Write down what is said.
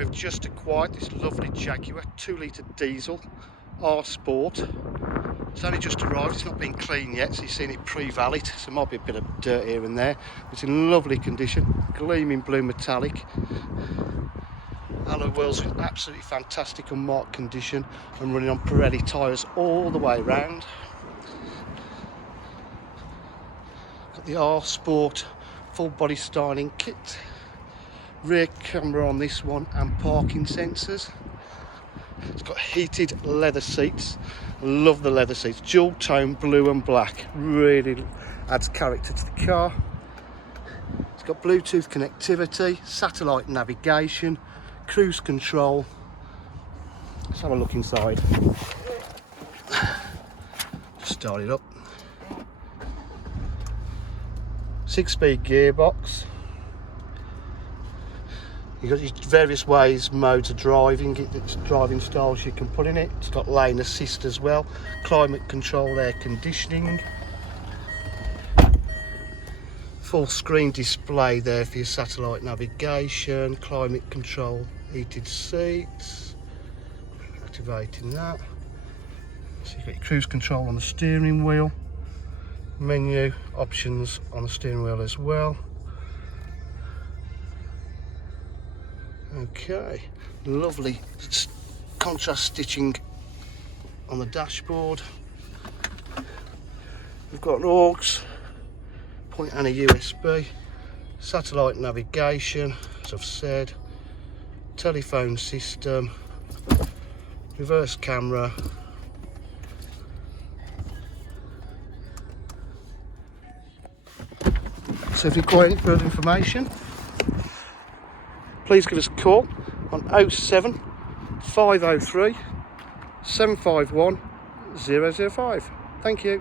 We've just acquired this lovely Jaguar 2-litre diesel R Sport. It's only just arrived, it's not been cleaned yet, so you've seen it pre-valet, so there might be a bit of dirt here and there. It's in lovely condition, gleaming blue metallic. Alloy wheels in absolutely fantastic and marked condition and running on Pirelli tyres all the way round. Got the R Sport full body styling kit, rear camera on this one and parking sensors. It's got heated leather seats. Love the leather seats, dual tone blue and black, really adds character to the car. It's got Bluetooth connectivity, satellite navigation, cruise control. Let's have a look inside. Just start it up. 6-speed gearbox. You've got your various ways, modes of driving, driving styles you can put in it. It's got lane assist as well, climate control, air conditioning. Full screen display there for your satellite navigation, climate control, heated seats. Activating that. So you've got your cruise control on the steering wheel. Menu options on the steering wheel as well. Okay, lovely contrast stitching on the dashboard. We've got an aux, point and a USB, satellite navigation, as I've said, telephone system, reverse camera. So if you require any further information, please give us a call on 07 503 751 005. Thank you.